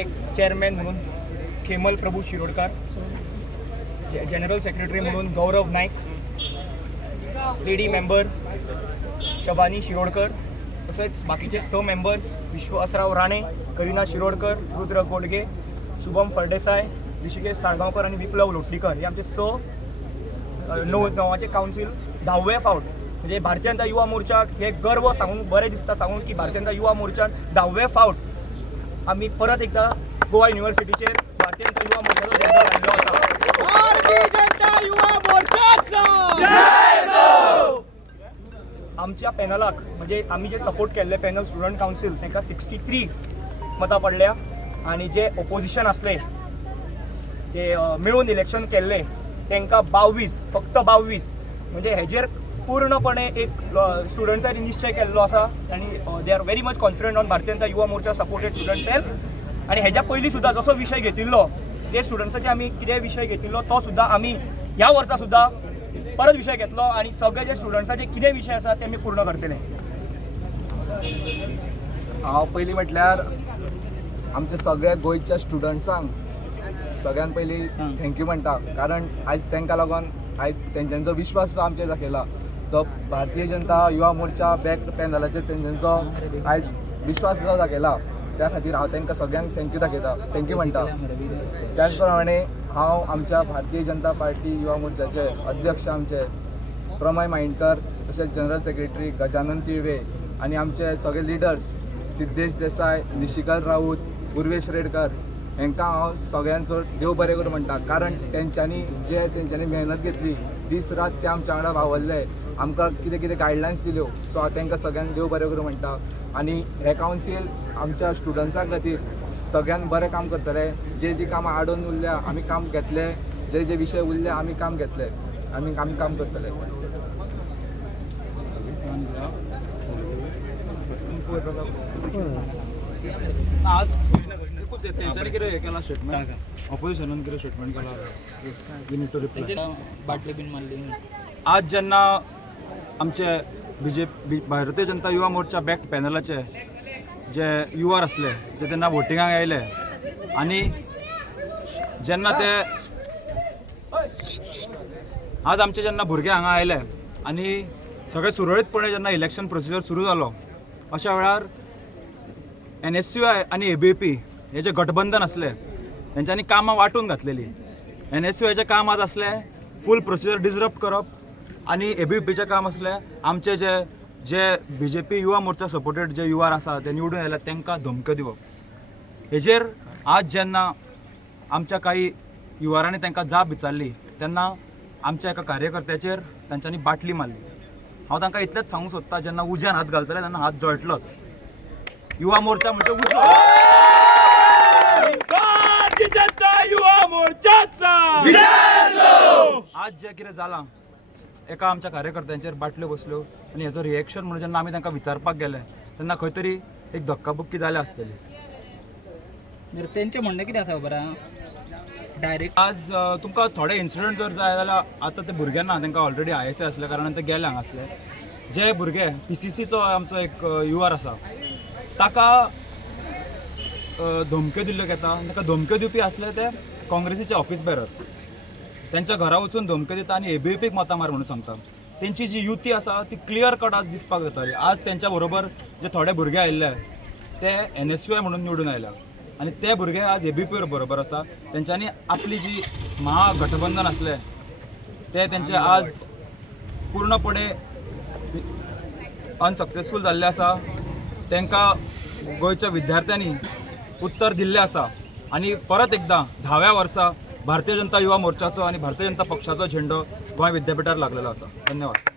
एक चेअरमॅन म्हणून खेमल प्रभू Shirodkar, general secretary म्हणून गौरव नाईक, लेडी मेंबर शबानी शिरोडकर, तसेच बाकीचे मेंबर्स विश्वासराव राणे, करीना शिरोडकर, रुद्र गोडगे, शुभम फळदेसाय, ऋषिकेश साळगावकर आणि विप्लव लोटलीकर हे आमचे नवाचे काउन्सिल 10वे फावट म्हणजे भारतीय जनता युवा मोर्चाक हे गर्व सांगून बरें दिसता सांगून की भारतीय जनता युवा मोर्चान 10वे फावट आम्ही परत एकदा गोवा युनिव्हर्सिटीचेर भारतीय जनता युवा मोर्चाचो झेंडा लायलो आसा। भारतीय जनता युवा मोर्चाचो आमच्या पॅनलाक म्हणजे आम्ही जे सपोर्ट केल्ले पॅनल स्टुडंट काउन्सिल तांकां 63 मतां पडल्या आणि जे ओपोजिशन असले ते मिळून इलेक्शन केल्ले तांकां 22 फक्त 22 म्हणजे हेजेर पूर्णपणे एक स्टुडंट्सांनी निश्चय केल्लो आसा आणि they are very much confident on Bharatiya Janata Yuva Morcha supported student sale. आणि हेज्या पयलीं सुद्दां जसो विशय घेतिल्लो जे स्टुडंट्साचे आमी कितें विशय घेतिल्लो तो सुद्दां आमी ह्या वर्सा सुद्दां परत विशय घेतलो आणि सगळे जे स्टुडंट्साचे कितें विशय आसा ते आमी पूर्ण करतले। हांव पयलीं म्हटल्यार आमच्या सगळ्या गोंयच्या स्टुडंट्सांक सगळ्यान पयलीं थँक्यू म्हणटा, कारण आयज तांकां लागून आयज तेंच्यांचो विश्वास जो आमचेर दाखयला, जो भारतीय जनता युवा मोर्चा बॅक पॅनलाचेर तेंच्यांचो आयज विश्वास जो दाखयला त्या खातीर हांव तांकां सगळ्यांक थँक्यू म्हणटा। त्याच प्रमाणे हांव आमच्या भारतीय जनता पार्टी युवा मोर्चाचे अध्यक्ष आमचे प्रमय मायंडकर, तशेंच जनरल सेक्रेटरी गजानन तिळवे आणि आमचे सगळे लिडर्स सिद्धेश देसाय, निशिकांत राऊत, उर्वेश रेडकर हांकां हांव सगळ्यांचो देव बरें करूं म्हणटा, कारण तेंच्यांनी मेहनत घेतली, दीस रात ते आमच्या वांगडा वावरले, आमकां कितें कितें गायडलायन्स दिल्यो, सो हांव तांकां सगळ्यांक देव बरें करूं म्हणटा। आनी हे कावन्सील आमच्या स्टुडंट्सां खातीर सगळ्यांक बरें काम करतले, जे कामां आडोन उरल्या आमी काम घेतले, जे विशय उरले आमी काम घेतले, आमी काम करतले। आज तेंच्यांनी कितें हें केलां स्टेटमेंट, ऑपोजिशनान कितें स्टेटमेंट केलां बाटली बीन मारली। आज जेन्ना आमचे भारतीय जनता युवा मोर्चा बॅक पॅनलाचे जे युवा असले जे तेन्ना वोटिंगाक आयले आणि जेन्ना ते आज आमचे जेन्ना भुरगे हांगा आयले आणि सगळे सुरळीतपणे जेन्ना इलेक्शन प्रोसिजर सुरू जालो, अशा वेळार NSUI आणि ABVP हे जे गठबंधन असले तेंच्यांनी कामां वाटून घातलेली। NSUIचें काम आज असले फूल प्रोसिजर डिसरप्ट करप आणि ABVPचें काम असले आमचे जे BJP युवा मोर्चा सपोर्टेड जे युवा आसा ते निवडून आयल्यात तांकां धमक्यो दिवप। हेजेर आज जेन्ना आमच्या काही युवारांनी तांकां जाप विचारली तेन्ना आमच्या एका कार्यकर्त्याचेर तांच्यांनी बाटली मारली। हांव तांकां इतलेंच सांगूंक सोदतां, जेन्ना उज्यान हात घालतले तेन्ना हात जळटलोच। युवा मोर्चा म्हणजे उजो, भारतीय जनता युवा मोर्चाचा आज जे कितें जालां, एका आमच्या कार्यकर्त्यांचेर बाटल्यो बसल्यो आणि हेजो रिएक्शन म्हणून जेन्ना आमी तांकां विचारपाक गेले तेन्ना खंय तरी एक धक्काबुक्की जाली आसतली। तेंचें म्हणणें कितें आसा खबर डायरेक्ट आज तुमकां थोडे इन्सिडंट जर जाय जाल्यार आतां ते भुरग्यांना तांकां ऑलरेडी ISA आसल्या कारणान ते गेले हांगासले। जे भुरगे PCCचो आमचो एक युवर आसा ताका धमक्यो दिल्ल्यो घेता, ताका धमक्यो दिवपी असले ते काँग्रेसीचे ऑफिस बेरर, त्यांच्या घरा वचून धमक्यो दिता आणि ABVPक मतां मार म्हणून सांगता। तेंची जी युती आसा ती क्लियर कट आज दिसपाक जाताली। आज तेंच्या बरोबर जे थोडे भुरगे आयिल्ले ते NSUI म्हणून निवडून आयल्या आणि ते भुरगे आज ABVP बरोबर आसा। तेंच्यांनी आपली जी महागठबंधन असले ते तेंचे आज पूर्णपणे अनसक्सेसफूल जाल्ले आसा। तांकां गोंयच्या विद्यार्थ्यांनी उत्तर दिल्लें आसा आणि परत एकदा 10व्या वर्सा भारतीय जनता युवा मोर्चाचो आणि भारतीय जनता पक्षाचो झेंडो गोंय विद्यापीठार लागलेलो आसा। धन्यवाद।